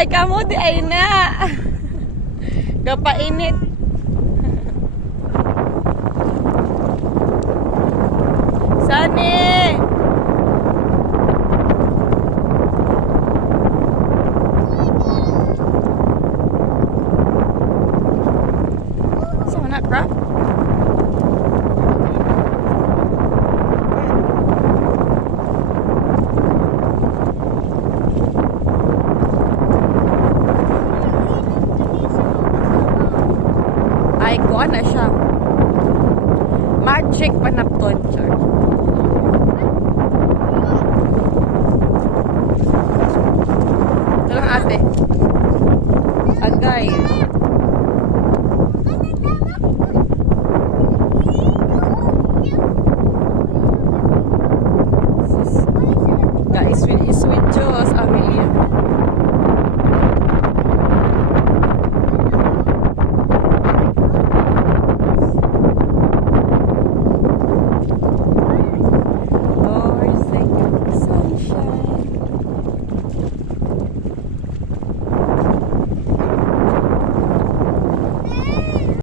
Ay, kamu di ay na. Gapainit. Sani. Sa mana crab? Ay, kuha na siya. Magic panapton, sir. Ito lang ate. Agay.